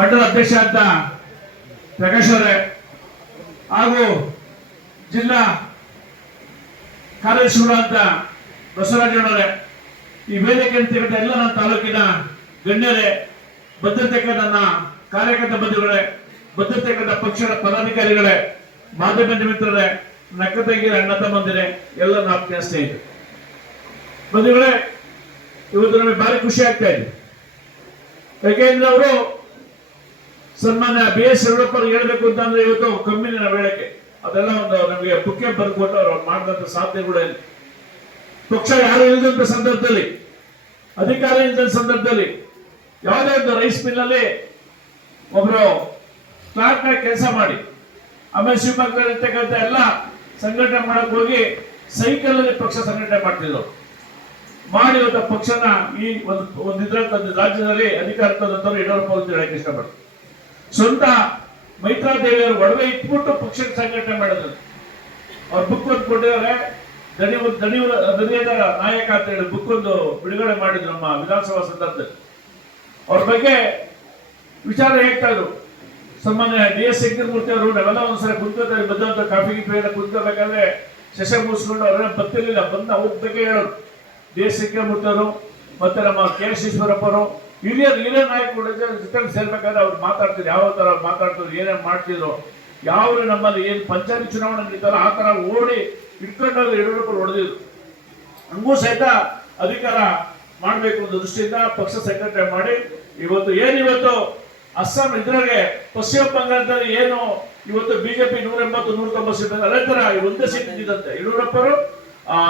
ಮಂಡಲ ಅಧ್ಯಕ್ಷ ಅಂತ ಪ್ರಕಾಶ್ ಅವರೇ ಹಾಗೂ ಜಿಲ್ಲಾ ಕಾರ್ಯದರ್ಶಿಗಳು ಅಂತ ಬಸವರಾಜಣ್ಣವರೇ, ಈ ವೇದಿಕೆ ಅಂತ ಎಲ್ಲ ನನ್ನ ತಾಲೂಕಿನ ಗಣ್ಯರೇ, ಭದ್ರತೆಗೆ ನನ್ನ ಕಾರ್ಯಕರ್ತ ಬಂಧುಗಳೇ, ಭದ್ರತೆಗೆ ಪಕ್ಷದ ಪದಾಧಿಕಾರಿಗಳೇ, ಮಾಧ್ಯಮ ಮಿತ್ರರೇ, ನಕ್ಕತಗಿರ ಅಣ್ಣ ತಮ್ಮಂದಿರೇ, ಎಲ್ಲ ಆತ್ಮೀಯ ಇದೆ ಬಂಧುಗಳೇ, ಇವತ್ತು ನಮಗೆ ಭಾರಿ ಖುಷಿ ಆಗ್ತಾ ಇದೆ. ಯಾಕೆಂದ್ರೆ ಅವರು ಸನ್ಮಾನ್ಯ BS ಯಡಿಯೂರಪ್ಪ ಹೇಳ್ಬೇಕು ಅಂತಂದ್ರೆ ಇವತ್ತು ಕಮ್ಮಿನ ವೇಳೆಗೆ ಅದೆಲ್ಲ ಒಂದು ನಮಗೆ ಬುಕ್ಕೆ ಬರೆದುಕೊಟ್ಟು ಅವ್ರು ಮಾಡಿದಂತ ಸಾಧ್ಯತೆಗಳು ಇಲ್ಲ. ಪಕ್ಷ ಯಾರು ಇಲ್ಲದಂತ ಸಂದರ್ಭದಲ್ಲಿ, ಅಧಿಕಾರ ಇಲ್ಲದ ಸಂದರ್ಭದಲ್ಲಿ ಯಾವುದೇ ಒಂದು ರೈಸ್ ಮಿಲ್ ಅಲ್ಲಿ ಒಬ್ರು ಕ್ಲಾರ್ಕ್ ಆಗಿ ಕೆಲಸ ಮಾಡಿ ಆಮೇಲೆ ಶಿವಮೊಗ್ಗದಲ್ಲಿರ್ತಕ್ಕಂಥ ಎಲ್ಲ ಸಂಘಟನೆ ಮಾಡಕ್ ಹೋಗಿ ಸೈಕಲ್ ಅಲ್ಲಿ ಪಕ್ಷ ಸಂಘಟನೆ ಮಾಡ್ತಿದ್ರು. ಮಾಡಿ ಇವತ್ತು ಪಕ್ಷನ ಈ ಒಂದು ರಾಜ್ಯದಲ್ಲಿ ಅಧಿಕಾರ ತಂದಂತವ್ರು ಯಡಿಯೂರಪ್ಪ ಅಂತ ಹೇಳಕ್ ಇಷ್ಟಪಡ್ತಾರೆ. ಸ್ವಂತ ಮೈತ್ರಾದೇವಿಯವರು ಒಡವೆ ಇಟ್ಬಿಟ್ಟು ಪಕ್ಷಕ್ಕೆ ಸಂಘಟನೆ ಮಾಡಿದ್ರು. ಅವ್ರ ಬುಕ್ ಒಂದು ಕೊಟ್ಟಿದ್ದಾರೆ, ದಣಿಯದ ನಾಯಕ ಅಂತ ಹೇಳಿ ಬುಕ್ ಒಂದು ಬಿಡುಗಡೆ ಮಾಡಿದ್ರು ನಮ್ಮ ವಿಧಾನಸಭಾ ಸಂದರ್ಭದಲ್ಲಿ. ಅವ್ರ ಬಗ್ಗೆ ವಿಚಾರ ಹೇಳ್ತಾ ಇದ್ರು. ಸನ್ಮಾನ್ಯ DS ಶಂಕರಮೂರ್ತಿ ಅವರು ನಾವೆಲ್ಲ ಒಂದ್ಸಲ ಕುಂತ್ಕೋತಾರೆ, ಬಂದಂತ ಕಾಫಿ ಗಿಫಿ ಕುಂತ್ಕೋಬೇಕಾದ್ರೆ ಶಶ ಮುಗಿಸ್ಕೊಂಡು ಅವ್ರನ್ನ ಬರ್ತಿರ್ಲಿಲ್ಲ, ಬಂದು ಅವ್ರ ಬಗ್ಗೆ ಹೇಳೋರು. DS ಶಂಕರಮೂರ್ತಿ ಅವರು ಮತ್ತೆ ನಮ್ಮ KS ಈಶ್ವರಪ್ಪ ಅವರು ಹಿರಿಯ ನಾಯಕರು ಜೊತೆ ಸೇರ್ಬೇಕಾದ್ರೆ ಅವ್ರು ಮಾತಾಡ್ತಿದ್ರು, ಯಾವ ತರ ಮಾತಾಡ್ತಿದ್ರು, ಏನೇನು ಮಾಡ್ತಿದ್ರು, ಯಾವ ನಮ್ಮಲ್ಲಿ ಏನ್ ಪಂಚಾಯತ್ ಚುನಾವಣೆ ನಡೀತಾರ ಆ ತರ ಓಡಿ ಇಟ್ಕೊಂಡಾಗ ಯಡಿಯೂರಪ್ಪ ಹೊಡೆದಿದ್ರು. ಹಂಗೂ ಸಹಿತ ಅಧಿಕಾರ ಮಾಡ್ಬೇಕು ಅನ್ನೋ ದೃಷ್ಟಿಯಿಂದ ಪಕ್ಷ ಸಂಘಟನೆ ಮಾಡಿ ಇವತ್ತು ಅಸ್ಸಾಂ ಇದ್ರಾಗೆ ಪಶ್ಚಿಮ ಬಂಗಾಳದಲ್ಲಿ ಏನು ಇವತ್ತು ಬಿಜೆಪಿ 180-190 ಸೀಟ್ ಅದೇ ತರ ಒಂದೇ ಸೀಟ್ ಇದ್ದಂತೆ ಯಡಿಯೂರಪ್ಪರು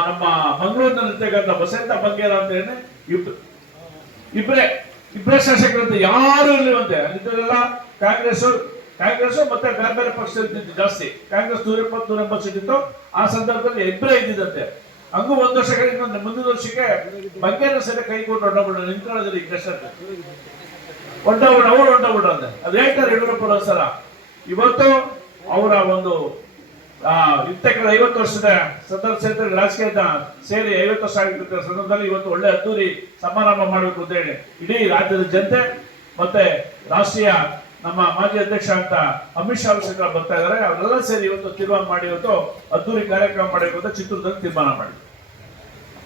ನಮ್ಮ ಮಂಗಳೂರಿನಲ್ಲಿರ್ತಕ್ಕಂಥ ಬಸಂತ ಬಂಗೇರ ಅಂತ ಹೇಳಿ ಇಬ್ಬರೇ ಶಾಸಕರಂತೆ ಯಾರು ಇರ್ಲಿವಂತೆ. ಅಲ್ಲಿದ್ದರೆಲ್ಲ ಕಾಂಗ್ರೆಸ್ ಮತ್ತೆ ಬೇರೆ ಬೇರೆ ಪಕ್ಷ ಇದ್ದಿದ್ದು ಜಾಸ್ತಿ. ಕಾಂಗ್ರೆಸ್ 170-180 ಸೀಟ್ ಇತ್ತು. ಆ ಸಂದರ್ಭದಲ್ಲಿ ಇಬ್ಬರೇ ಇದ್ದಿದ್ದಂತೆ. ಹಂಗೂ ಒಂದು ವರ್ಷ ಮುಂದಿನ ವರ್ಷಕ್ಕೆ ಬಂಗೇರ ಸರಿ ಕೈ ಕೊಟ್ಟು ಹೊಂಡಬಿಡ ನಿಂತ್ಕೊಳ್ಳೋದ್ರಿ ಹೊಂಡಬಿಡ ಅಂದೆ ಅದು ಹೇಳ್ತಾರೆ ಯಡಿಯೂರಪ್ಪ ಸರ. ಇವತ್ತು ಅವರ ಒಂದು 50 ವರ್ಷದ ಸದಸ್ಯರ ರಾಜಕೀಯದ ಸೇರಿ 50 ವರ್ಷ ಆಗಿರ್ತಕ್ಕಂಥ ಸಂದರ್ಭದಲ್ಲಿ ಇವತ್ತು ಒಳ್ಳೆ ಅದ್ದೂರಿ ಸಮಾರಂಭ ಮಾಡಬೇಕು ಅಂತ ಹೇಳಿ ಇಡೀ ರಾಜ್ಯದ ಜನತೆ ಮತ್ತೆ ರಾಷ್ಟ್ರೀಯ ನಮ್ಮ ಮಾಜಿ ಅಧ್ಯಕ್ಷ ಅಂತ ಅಮಿತ್ ಶಾ ಅವರು ಬರ್ತಾ ಇದ್ದಾರೆ. ಅವರೆಲ್ಲ ಸೇರಿ ಇವತ್ತು ತೀರ್ಮಾನ ಮಾಡಿ ಇವತ್ತು ಅದ್ದೂರಿ ಕಾರ್ಯಕ್ರಮ ಮಾಡಬೇಕು ಅಂತ ಚಿತ್ರದಲ್ಲಿ ತೀರ್ಮಾನ ಮಾಡಿ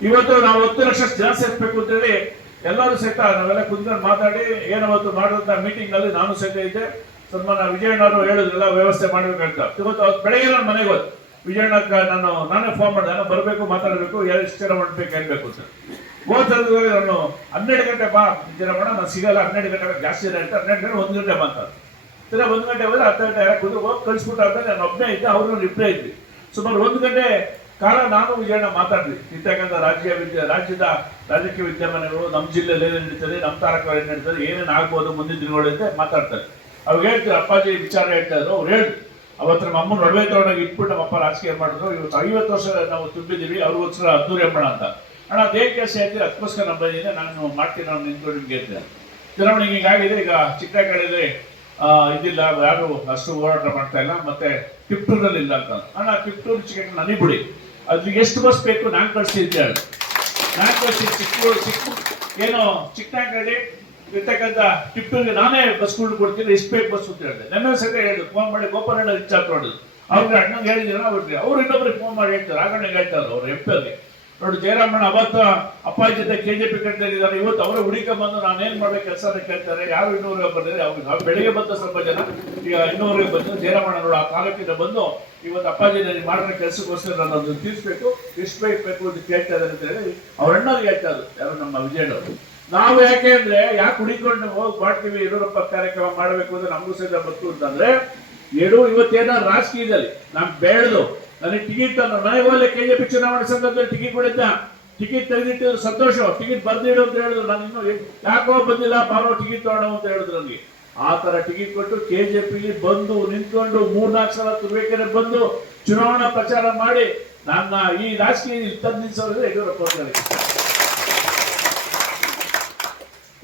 ಇವತ್ತು ನಾವು 10 ಲಕ್ಷ ಜನ ಸೇರ್ಬೇಕು ಅಂತ ಹೇಳಿ ಎಲ್ಲರೂ ಸಹಿತ ನಾವೆಲ್ಲ ಕುಂತ್ಕೊಂಡು ಮಾತಾಡಿ ಏನವತ್ತು ಮಾಡುವಂತ ಮೀಟಿಂಗ್ ನಲ್ಲಿ ನಾನು ಸಹಿತ ಇದ್ದೆ. ಸನ್ಮಾನ ವಿಜಯಣ್ಣವರು ಹೇಳಿದ್ರೆಲ್ಲ ವ್ಯವಸ್ಥೆ ಮಾಡ್ಬೇಕಂತ. ಇವತ್ತು ಅವತ್ತು ಬೆಳಗ್ಗೆ ನಾನು ಮನೆಗೆ ಹೋದ್ ವಿಜಯಣ್ಣ ನಾನೇ ಫೋನ್ ಮಾಡಿದೆ, ನಾನು ಬರಬೇಕು ಮಾತಾಡಬೇಕು, ಎಷ್ಟು ಜನ ಮಾಡ್ಬೇಕು ಹೇಳ್ಬೇಕು ಅಂತ. ಹೋದ್ರೆ ನಾನು 12 ಗಂಟೆ ಬಾ ವಿಜಯರಮಣ, ನಾನು ಸಿಗಲ್ಲ 12 ಗಂಟೆ ಜಾಸ್ತಿ ಜನ ಹೇಳ್ತಾರೆ, 12 ಗಂಟೆ 1 ಗಂಟೆ ಮಾತಾಡ 1 ಗಂಟೆ ಹೋದ್ರೆ 10 ಗಂಟೆ ಯಾರು ಕುದುರು ಹೋಗಿ ಕಳಿಸ್ಬಿಟ್ಟು ಆದ್ಮೇಲೆ ನಾನು ಒಬ್ಬನೇ ಇದ್ದೆ, ಅವ್ರನ್ನ ಇಬ್ಬರೇ ಇದ್ವಿ. ಸುಮಾರು 1 ಗಂಟೆ ಕಾಲ ನಾನು ವಿಜಯಣ್ಣ ಮಾತಾಡ್ಲಿ ಇರ್ತಕ್ಕಂಥ ರಾಜ್ಯದ ರಾಜಕೀಯ ವಿದ್ಯಮಾನಗಳು ನಮ್ಮ ಜಿಲ್ಲೆಯಲ್ಲಿ ಏನೇನು ನಡೀತದೆ, ನಮ್ಮ ತಾರಕ ಏನ್ ನಡೀತದೆ, ಏನೇನು ಆಗ್ಬೋದು ಮುಂದಿನ ದಿನಗಳಿಂದ ಮಾತಾಡ್ತಾರೆ. ಅವ್ರು ಹೇಳ್ತಾರೆ, ಅಪ್ಪಾಜಿ ವಿಚಾರ ಹೇಳ್ತಾ ಇದ್ರು. ಅವ್ರು ಹೇಳಿದ್ರು ಅವತ್ತು ನಮ್ಮ ಅಮ್ಮನ ಒಡವೆ ತಗೊಂಡಾಗ ಇಟ್ಬಿಟ್ಟು ನಮ್ಮಪ್ಪ ರಾಜಕೀಯ ಮಾಡಿದ್ರು. ಇವತ್ತು 50 ವರ್ಷ ನಾವು ತುಂಬಿದೀವಿ, ಅವ್ರಿಗೋಸ್ಕರ ಅದ್ದೂರಿ ಅಮ್ಮಣ ಅಂತ. ಅಣ್ಣ ಅದೇ ಕೆಲಸ ಹೇಳ್ತೀವಿ, ಅದಕ್ಕೋಸ್ಕರ ನಮ್ಮ ಬಂದಿದೆ, ನಾನು ಮಾಡ್ತೀನಿ, ನಾವು ನಿಂತ್ಕೊಂಡು ನಿಮ್ಗೆ ಹೇಳ್ತೇನೆ. ಚುನಾವಣೆಗೆ ಹೀಗಾಗಿದೆ. ಈಗ ಚಿಕ್ಕನಹಳ್ಳಿಯಲ್ಲಿ ಇದಿಲ್ಲ, ಯಾರು ಅಷ್ಟು ಹೋರಾಟ ಮಾಡ್ತಾ ಇಲ್ಲ, ಮತ್ತೆ ಟಿಪ್ಟೂರಲ್ಲಿ ಇಲ್ಲ ಅಂತ. ಅಣ್ಣ ಟಿಪ್ಟೂರು ಚಿಕ್ಕ ನನಗೆ ಬಿಡಿ, ಅದ್ರಿಗೆ ಎಷ್ಟು ಬಸ್ ಬೇಕು ನಾನು ಕಳಿಸ್ತೀನಿ ಅಂತ ಹೇಳಿ ನಾನು ಕಳಿಸಿ ಏನೋ ಚಿಕ್ಕನಹಳ್ಳಿ ಇರ್ತಕ್ಕಂಥ ಟಿಪ್ಪೂರಿಗೆ ನಾನೇ ಬಸ್ಗಳು ಕೊಡ್ತೀನಿ, ಎಷ್ಟು ಬೇಕು ಬಸ್ ಅಂತ ಹೇಳಿದೆ. ನನ್ನ ಸರಿ ಹೇಳಿದ್ರು, ಫೋನ್ ಮಾಡಿ ಗೋಪಾಲಣ್ಣ ರಿಚಾರ್ಜ್ ಮಾಡೋದು ಅವ್ರಿಗೆ ಅಣ್ಣಂಗೆ ಹೇಳಿದ್ದೀರ ಅವ್ರು ಇನ್ನೊಬ್ರಿಗೆ ಫೋನ್ ಮಾಡಿ ಹೇಳ್ತಾರೆ, ರಾಘಣ್ಣಗೆ ಹೇಳ್ತಾರೆ ಅವ್ರು MP ನೋಡಿ. ಜಯರಾಮಣ್ಣ ಅವತ್ತು ಅಪ್ಪಾಜಿ ಜೊತೆ KJP ಕಟ್ಟಿದ್ದಾರೆ. ಇವತ್ತು ಅವರ ಹುಡುಕೊಂಡ್ಬಂದು ನಾನೇನ್ ಮಾಡ್ಬೇಕು ಕೆಲಸ ಕೇಳ್ತಾರೆ. ಯಾರು ಇನ್ನೂರಿಗೆ ಬಂದಿದೆ ಅವ್ರಿಗೆ ಬೆಳಿಗ್ಗೆ ಬಂದ ಸ್ವಲ್ಪ ಜನ ಈಗ ಇನ್ನೂರಿಗೆ ಬಂದು ಜಯರಾಮಣ್ಣ ನೋಡು ಆ ಕಾಲಕ್ಕಿಂದ ಬಂದು ಇವತ್ತು ಅಪ್ಪಾಜಿ ಮಾಡಿರೋ ಕೆಲಸಕ್ಕೋಸ್ಕರ ನಾನು ಅದನ್ನು ತೀರಿಸಬೇಕು, ಎಷ್ಟು ಬೇಕು ಅಂತ ಕೇಳ್ತಾ ಇದ್ದಾರೆ ಅಂತ ಹೇಳಿ ಅವ್ರ ಅಣ್ಣವ್ರಿಗೆ ಹೇಳ್ತಾ ಇದ್ರು, ಯಾರು ನಮ್ಮ ವಿಜಯಣ್ಣವರು. ನಾವು ಯಾಕೆ ಅಂದ್ರೆ ಯಾಕೆ ಹುಡಿಕೊಂಡು ಹೋಗಿ ಮಾಡ್ತೀವಿ ಯಡಿಯೂರಪ್ಪ ಕಾರ್ಯಕ್ರಮ ಮಾಡಬೇಕು ಅಂದ್ರೆ ನಮಗೂ ಸಹಿತ ಬರ್ತು ಅಂತಂದ್ರೆ ಇವತ್ತೇನಾದ್ರು ರಾಜಕೀಯದಲ್ಲಿ ನಾನು ಬೆಳೆದು ನನಗೆ ಟಿಕೆಟ್ ಮನೆಗೆ ಹೋಗ್ಲಿ KJP ಚುನಾವಣೆ ಸಂದರ್ಭದಲ್ಲಿ ಟಿಕೆಟ್ ಕೊಡಿದ್ದ, ಟಿಕೆಟ್ ತೆಗೆದಿಟ್ಟಿದ್ರು ಸಂತೋಷ, ಟಿಕೆಟ್ ಬರ್ದಿಡು ಅಂತ ಹೇಳಿದ್ರು. ನಾನು ಇನ್ನು ಯಾಕೋ ಬಂದಿಲ್ಲ, ಬಾರೋ ಟಿಕೆಟ್ ತಗೊಳ್ಳೋ ಅಂತ ಹೇಳಿದ್ರು ನನಗೆ. ಆ ತರ ಟಿಕೆಟ್ ಕೊಟ್ಟು KJPಲಿ ಬಂದು ನಿಂತ್ಕೊಂಡು 3-4 ಸಲ ತುರ್ಬೇಕಂದ್ರೆ ಬಂದು ಚುನಾವಣಾ ಪ್ರಚಾರ ಮಾಡಿ ನನ್ನ ಈ ರಾಜಕೀಯ ತಂದು ನಿಲ್ಸೋದ್ರೆ ಯಡಿಯೂರಪ್ಪ ಅಂತ.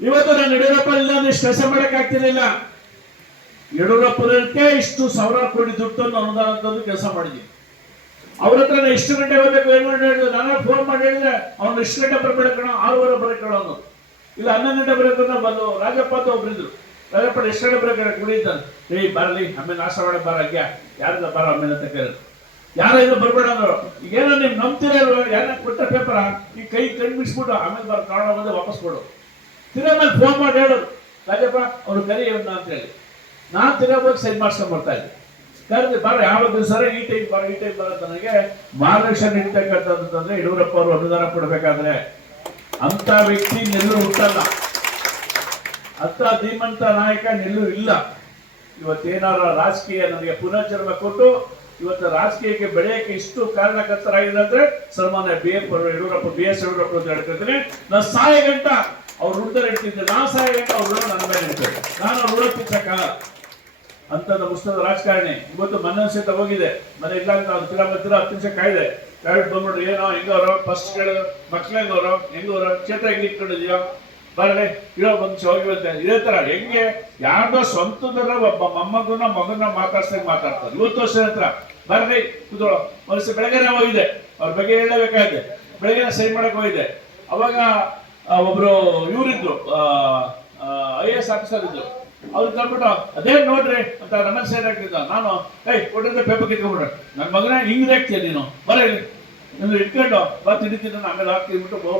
ಇವತ್ತು ನಾನು ಯಡಿಯೂರಪ್ಪ ಇಲ್ಲ ಅಂದ್ರೆ ಇಷ್ಟು ಕೆಲಸ ಮಾಡಕ್ ಆಗ್ತಿರ್ಲಿಲ್ಲ. ಯಡಿಯೂರಪ್ಪನಕ್ಕೆ ಇಷ್ಟು 1000 ಕೋಟಿ ದುಡ್ಡು ಅನುದಾನ ಅಂತಂದು ಕೆಲಸ ಮಾಡಿದ್ದೀನಿ. ಅವ್ರ ಹತ್ರ ಎಷ್ಟು ಗಂಟೆ ಹೋಗ್ಬೇಕು ಏನು ಗಂಟೆ ಹೇಳಿದ್ರು, ನಾನೇ ಫೋನ್ ಮಾಡಿ ಹೇಳಿದ್ರೆ ಅವ್ನು ಎಷ್ಟು ಗಂಟೆ ಬರ್ಬೇಡ ಕಣ, 6:30 ಬರಕಣ, ಅವನು ಇಲ್ಲ 11 ಗಂಟೆ ಬರಬೇಕು ಬಂದು ರಾಜಪ್ಪ ಅಂತ ಒಬ್ರಿದ್ರು. ರಾಜಪ್ಪ ಎಷ್ಟು ಬೇಕಾದ್ರೆ ಕುಡಿತಾನೆ, ಬರಲಿ ಆಮೇಲೆ ನಾಶ ಮಾಡಕ್ ಬರಗ್ಯ ಯಾರಿಂದ ಬರ ಆಮೇಲೆ ಅಂತ ಕೇಳಿದ್ರು. ಯಾರ ಇದು ಬರ್ಬೇಡ ಅಂದ್ರು. ಈಗೇನೋ ನಿಮ್ ನಂಬ್ತೀರ ಯಾರ ಕೊಟ್ಟ ಪೇಪರ ಈ ಕೈ ಕಣ್ ಬಿಡ್ಸ್ಬಿಟ್ಟು ಆಮೇಲೆ ಬರ ಕಾರಣ ಬಂದು ವಾಪಸ್ ಕೊಡು. ತಿರ್ಗಾ ಮೇಲೆ ಫೋನ್ ಮಾಡಿ ಹೇಳೋದು, ರಾಜಪ್ಪ ಅವ್ರು ಕರಿ ಅಂತ ಹೇಳಿ ನಾನ್ ತಿರ್ಗಾ ಹೋಗಿ ಸೈನ್ ಮಾಡ್ಸ್ಕೊಂಡ್ ಬರ್ತಾ ಇದ್ದೆ. ಕರೆದು ಬರ ಯಾವ ದಿವಸ ಈ ಟೈಪ್ ಬರ ನನಗೆ ಮಾರ್ಗದರ್ಶನ ನೀಡ್ತಕ್ಕಂಥದ್ದಂದ್ರೆ ಯಡಿಯೂರಪ್ಪ ಅವರು ಅನುದಾನ ಕೊಡ್ಬೇಕಾದ್ರೆ ಅಂತ ವ್ಯಕ್ತಿ ನೆಲ್ಲೂ ಹುಟ್ಟಲ್ಲ, ಅಂತ ಧೀಮಂತ ನಾಯಕ ನೆಲ್ಲೂ ಇಲ್ಲ. ಇವತ್ತೇನಾರ ರಾಜಕೀಯ ನನಗೆ ಪುನರ್ಜನ್ಮ ಕೊಟ್ಟು ಇವತ್ತು ರಾಜಕೀಯಕ್ಕೆ ಬೆಳೆಯಕ್ಕೆ ಇಷ್ಟು ಕಾರಣಕರ್ತರಾಗಿದೆ ಅಂದ್ರೆ ಸನ್ಮಾನ್ಯ ಯಡಿಯೂರಪ್ಪ BS ಯಡಿಯೂರಪ್ಪ ಅಂತ ಹೇಳ್ತಿದ್ದೀನಿ. ನಾನು ಸಾಯ ಗಂಟ ಅವ್ರು ಋಣದಲ್ಲಿ ಇಡ್ತಿದ್ದೆ, ನಾನು ಸಾಯ ಗಂಟ ಅವ್ರ ಋಣ ನನ್ನ ಮೇಲೆ ಇಡ್ತೇನೆ, ನಾನು ಅವ್ರ ಋಣ ತಿರ್ಸಕ್ಕಾಗಲ್ಲ. ಅಂತದ ಮುಸ್ತದ ರಾಜಕಾರಣಿ ಇವತ್ತು ಮನೆ ಸಹಿತ ಹೋಗಿದೆ, ಮನೆ ಇಲ್ಲ ಅಂತ ಅವ್ರು ತಿರ 10 ನಿಮಿಷ ಕಾಯ್ದೆ ಬಂದ್ಬಿಟ್ರು. ಏನೋ ಹೆಂಗವ್ರು ಫಸ್ಟ್ ಕೇಳಿದ್ರು, ಮಕ್ಳು ಹೆಂಗವ್ರು ಕ್ಷೇತ್ರ ಹೆಂಗ್ ಇಟ್ಕೊಂಡಿದ್ಯೋ ಬರಲಿ ಇರೋ ಬಂದು ಹೋಗಿ ಬರ್ತೇನೆ. ಇದೇ ತರ ಹೆಂಗೆ ಯಾರ್ದೋ ಸ್ವಂತದಲ್ಲ ಒಬ್ಬ ಮೊಮ್ಮಗನ ಮಗನ ಮಾತಾಡ್ಸಂಗ್ ಮಾತಾಡ್ತಾರೆ. 20 ವರ್ಷದ ಹತ್ರ ಬರಲಿ ಕುತ್ಕೊಳ್ಳೋ ಮನಸ್ಸು. ಬೆಳಗ್ಗೆ ಹೋಗಿದೆ, ಅವ್ರ ಬಗ್ಗೆ ಹೇಳಬೇಕಾಗಿದೆ, ಬೆಳಗ್ಗೆ ಸೈನ್ ಮಾಡಕ್ ಹೋಗಿದೆ. ಅವಾಗ ಒಬ್ರು ಇವರಿದ್ರು IAS ಆಫೀಸರ್ ಇದ್ರು, ಅವ್ರು ತಂದ್ಬಿಟ್ಟು ಅದೇ ನೋಡ್ರಿ ಅಂತ ನಮ್ಮ ಸೈಡ್ ಹಾಕಿದ್ದ. ನಾನು ಕೊಟ್ಟಿದ್ದ ಪೇಪರ್ ಕಿತ್ಕೊಂಡ್ಬಿಟ್ರೆ ನನ್ನ ಮಗನ ಹಿಂಗ್ ಹಾಕ್ತೀಯ ನೀನು ಬರ ಇಟ್ಕೊಂಡು ಬತ್ ಹಿಡಿತೀನಿ, ಆಮೇಲೆ ಹಾಕ್ತಿದ್ಬಿಟ್ಟು